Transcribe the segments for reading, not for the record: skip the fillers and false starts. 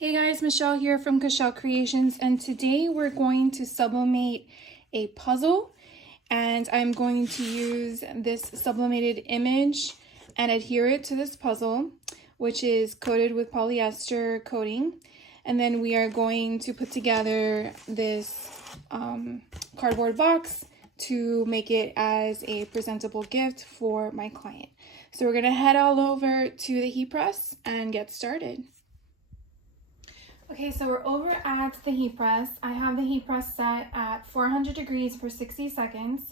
Hey guys, Michelle here from Michelle Creations, and today we're going to sublimate a puzzle, and I'm going to use this sublimated image and adhere it to this puzzle, which is coated with polyester coating. And then we are going to put together this cardboard box to make it as a presentable gift for my client. So we're gonna head all over to the heat press and get started. Okay, so we're over at the heat press. I have the heat press set at 400 degrees for 60 seconds.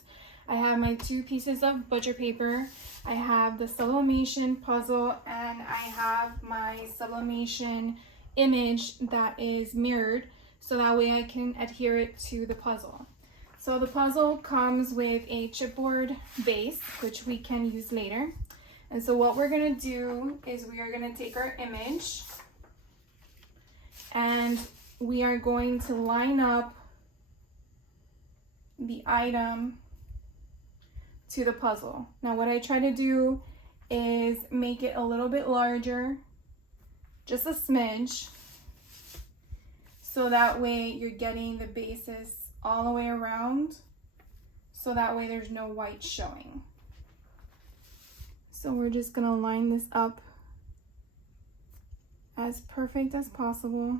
I have my 2 pieces of butcher paper. I have the sublimation puzzle, and I have my sublimation image that is mirrored, so that way I can adhere it to the puzzle. So the puzzle comes with a chipboard base, which we can use later. And so what we're gonna do is we are gonna take our image, and we are going to line up the item to the puzzle. Now what I try to do is make it a little bit larger, just a smidge, so that way you're getting the bases all the way around, so that way there's no white showing. So we're just gonna line this up as perfect as possible,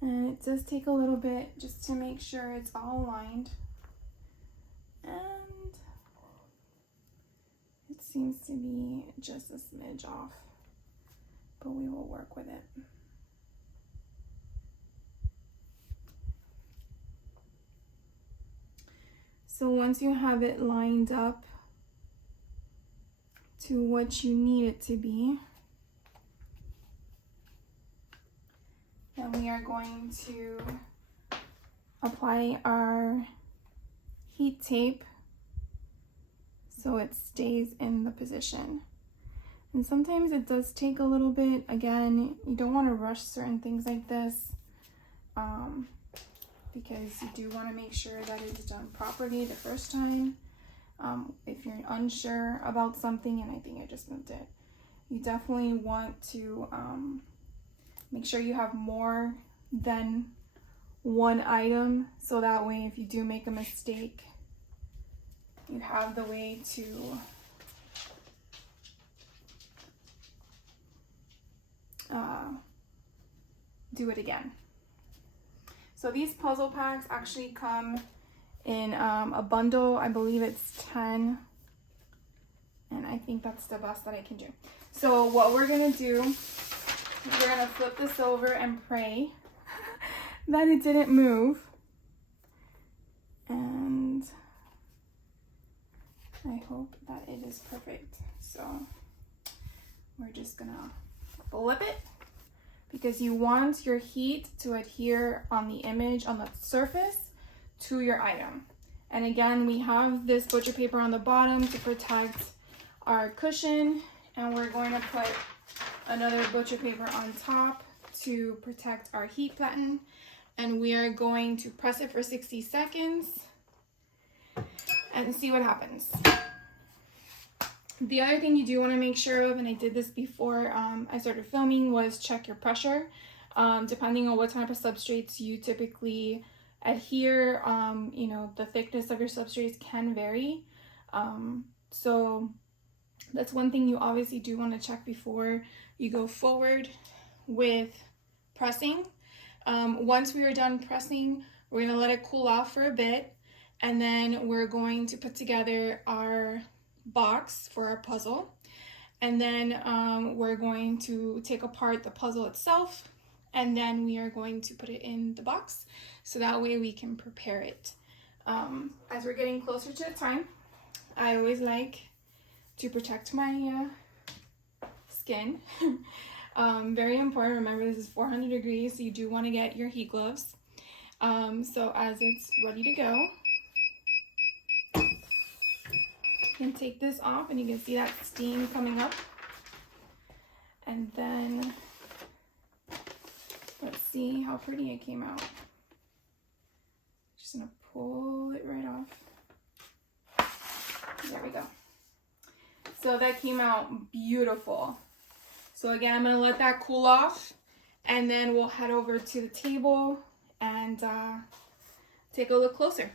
and it does take a little bit just to make sure it's all aligned, and it seems to be just a smidge off, but we will work with it. So once you have it lined up to what you need it to be, then we are going to apply our heat tape so it stays in the position. And sometimes it does take a little bit. Again, you don't want to rush certain things like this because you do want to make sure that it's done properly the first time. If you're unsure about something, and I think I just moved it, you definitely want to make sure you have more than one item, so that way if you do make a mistake, you have the way to do it again. So these puzzle packs actually come in a bundle. I believe it's 10, and I think that's the best that I can do. So what we're gonna do, we're gonna flip this over and pray that it didn't move. And I hope that it is perfect. So we're just gonna flip it, because you want your heat to adhere on the image, on the surface, to your item. And again, we have this butcher paper on the bottom to protect our cushion, and we're going to put another butcher paper on top to protect our heat button, and we are going to press it for 60 seconds and see what happens. The other thing you do want to make sure of, and I did this before I started filming, was check your pressure. Depending on what type of substrates you typically adhere, you know, the thickness of your substrates can vary. So that's one thing you obviously do want to check before you go forward with pressing. Once we are done pressing, we're going to let it cool off for a bit, and then we're going to put together our box for our puzzle, and then we're going to take apart the puzzle itself, and then we are going to put it in the box, so that way we can prepare it. As we're getting closer to the time, I always like to protect my skin. Very important. Remember, this is 400 degrees, so you do want to get your heat gloves. So as it's ready to go, you can take this off, and you can see that steam coming up. And then let's see how pretty it came out. Just gonna pull it right off. There we go. So that came out beautiful. So again, I'm gonna let that cool off, and then we'll head over to the table and take a look closer.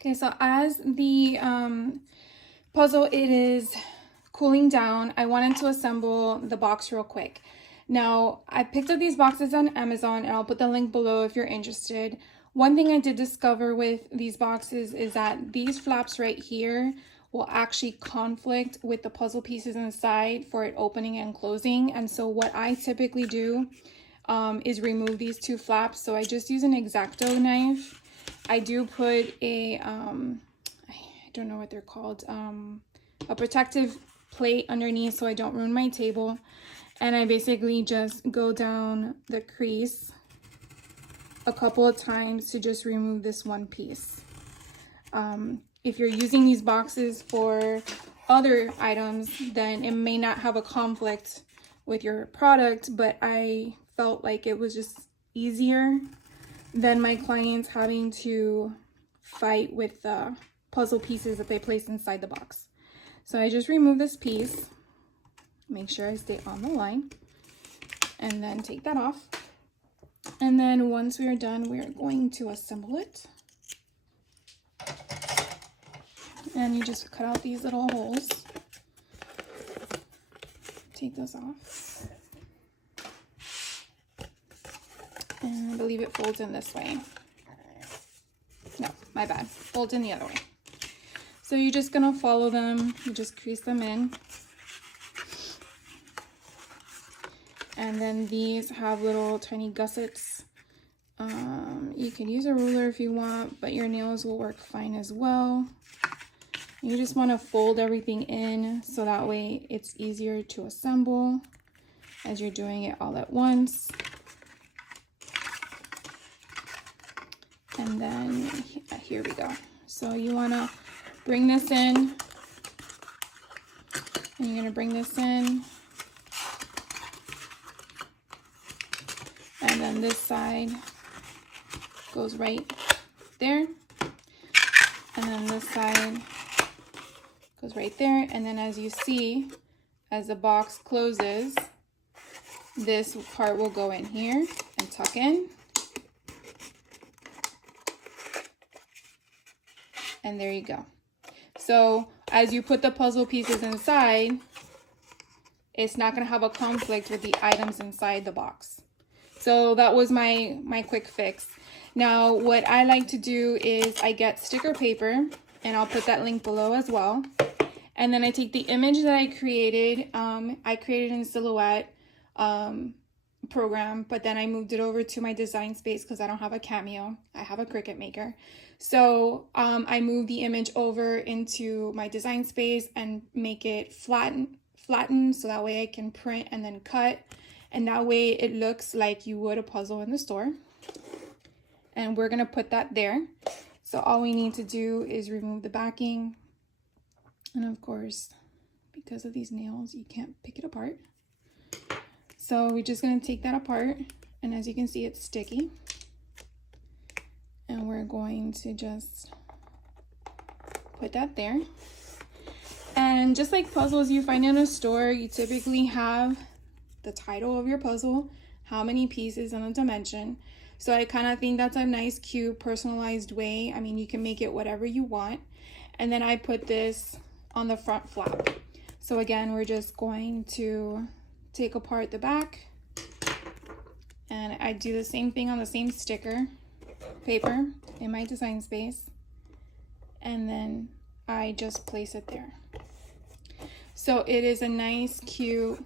Okay, so as the puzzle it is cooling down, I wanted to assemble the box real quick. Now, I picked up these boxes on Amazon, and I'll put the link below if you're interested. One thing I did discover with these boxes is that these flaps right here will actually conflict with the puzzle pieces inside for it opening and closing. And so what I typically do is remove these two flaps. So I just use an X-Acto knife. I do put a, I don't know what they're called, a protective plate underneath so I don't ruin my table. And I basically just go down the crease a couple of times to just remove this one piece. If you're using these boxes for other items, then it may not have a conflict with your product, but I felt like it was just easier than my clients having to fight with the puzzle pieces that they place inside the box. So I just remove this piece. Make sure I stay on the line, and then take that off. And then once we are done, we are going to assemble it. And you just cut out these little holes. Take those off. And I believe it folds in this way. No, my bad. Folds in the other way. So you're just gonna follow them. You just crease them in. And then these have little tiny gussets. You can use a ruler if you want, but your nails will work fine as well. You just want to fold everything in so that way it's easier to assemble as you're doing it all at once. And then here we go. So you want to bring this in, and you're going to bring this in. And then this side goes right there. And then this side goes right there. And then as you see, as the box closes, this part will go in here and tuck in. And there you go. So as you put the puzzle pieces inside, it's not going to have a conflict with the items inside the box. So that was my quick fix. Now, what I like to do is I get sticker paper, and I'll put that link below as well. And then I take the image that I created in Silhouette program, but then I moved it over to my design space because I don't have a Cameo. I have a Cricut Maker. So I moved the image over into my design space and make it flatten so that way I can print and then cut. And that way it looks like you would a puzzle in the store. And we're going to put that there. So all we need to do is remove the backing. And of course, because of these nails, you can't pick it apart. So we're just going to take that apart. And as you can see, it's sticky. And we're going to just put that there. And just like puzzles you find in a store, you typically have the title of your puzzle, how many pieces, and a dimension. So I kind of think that's a nice, cute, personalized way. I mean, you can make it whatever you want. And then I put this on the front flap. So again, we're just going to take apart the back, and I do the same thing on the same sticker paper in my design space, and then I just place it there. So it is a nice, cute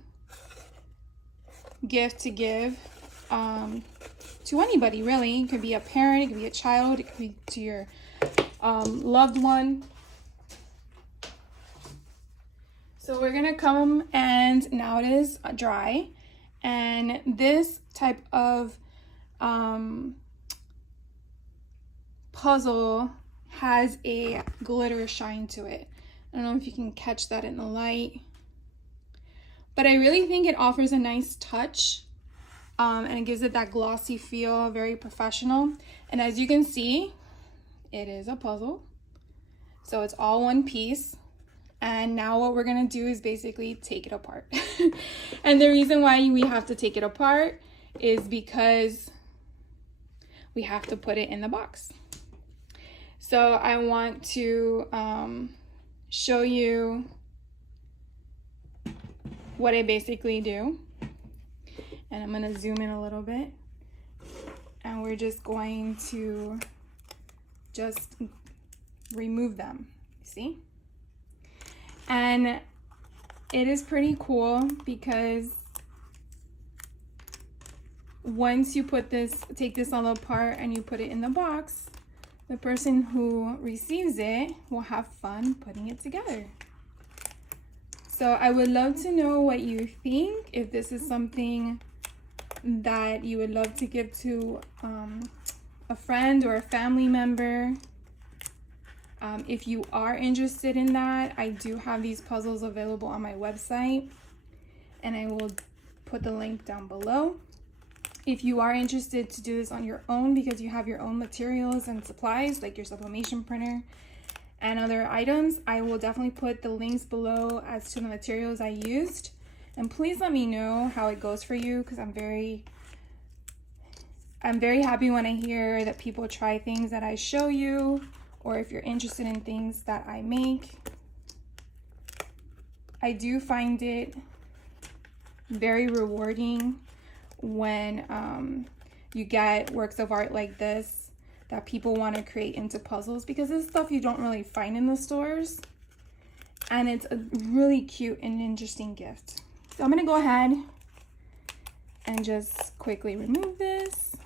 gift to give to anybody, really. It could be a parent, it could be a child, it could be to your loved one. So we're gonna come, and now it is dry, and this type of puzzle has a glitter shine to it. I don't know if you can catch that in the light, but I really think it offers a nice touch, and it gives it that glossy feel, very professional. And as you can see, it is a puzzle, so it's all one piece. And now what we're gonna do is basically take it apart. And the reason why we have to take it apart is because we have to put it in the box. So I want to show you what I basically do. And I'm gonna zoom in a little bit. And we're just going to just remove them, see? And it is pretty cool because once you take this all apart and you put it in the box, the person who receives it will have fun putting it together. So I would love to know what you think, if this is something that you would love to give to a friend or a family member. If you are interested in that, I do have these puzzles available on my website, and I will put the link down below. If you are interested to do this on your own because you have your own materials and supplies, like your sublimation printer and other items, I will definitely put the links below as to the materials I used. And please let me know how it goes for you, because I'm very happy when I hear that people try things that I show you, or if you're interested in things that I make. I do find it very rewarding when you get works of art like this that people want to create into puzzles, because this stuff you don't really find in the stores, and it's a really cute and interesting gift. So I'm gonna go ahead and just quickly remove this,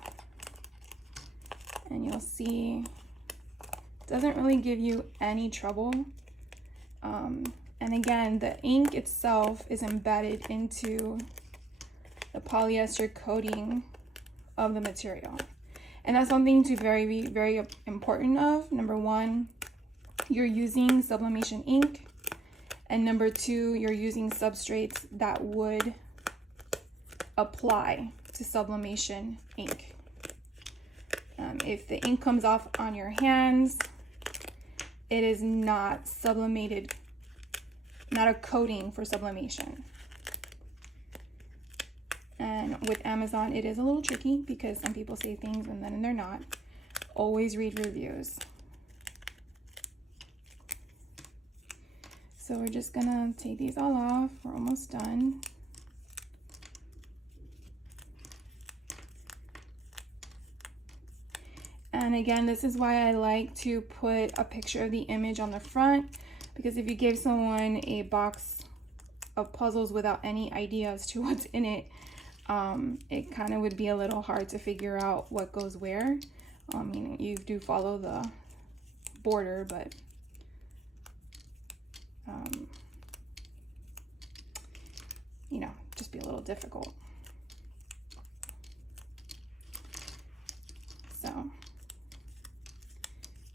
and you'll see it doesn't really give you any trouble. And again, the ink itself is embedded into the polyester coating of the material. And that's something to be very important of. Number one, you're using sublimation ink. And number two, you're using substrates that would apply to sublimation ink. If the ink comes off on your hands, it is not sublimated, not a coating for sublimation. And with Amazon, it is a little tricky because some people say things and then they're not. Always read reviews. So we're just gonna take these all off. We're almost done. And again, this is why I like to put a picture of the image on the front, because if you give someone a box of puzzles without any idea as to what's in it, it kind of would be a little hard to figure out what goes where. You do follow the border, but just be a little difficult. So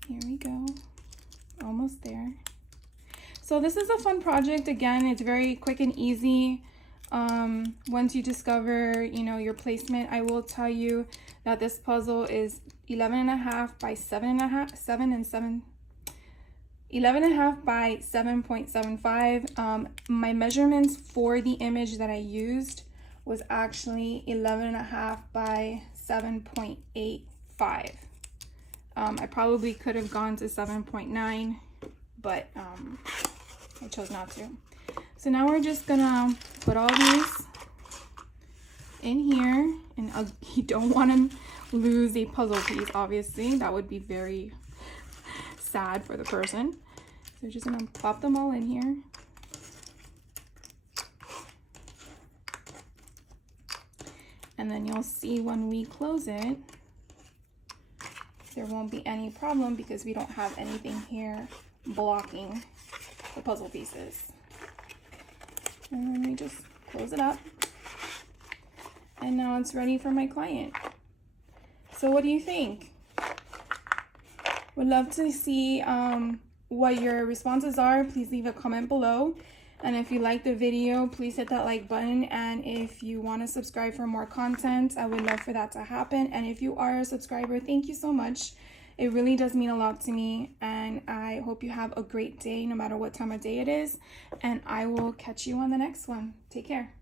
here we go, almost there. So this is a fun project. Again, it's very quick and easy. Once you discover, your placement, I will tell you that this puzzle is 11.5 by 7.5 by 7.75. My measurements for the image that I used was actually 11.5 by 7.85. I probably could have gone to 7.9, but I chose not to. So now we're just gonna put all these in here, and you don't want to lose a puzzle piece, obviously. That would be very sad for the person. So we're just gonna plop them all in here. And then you'll see when we close it, there won't be any problem because we don't have anything here blocking the puzzle pieces. And then we just close it up. And now it's ready for my client. So what do you think? Would love to see what your responses are. Please leave a comment below. And if you like the video, please hit that like button. And if you want to subscribe for more content, I would love for that to happen. And if you are a subscriber, thank you so much. It really does mean a lot to me, and I hope you have a great day no matter what time of day it is, and I will catch you on the next one. Take care.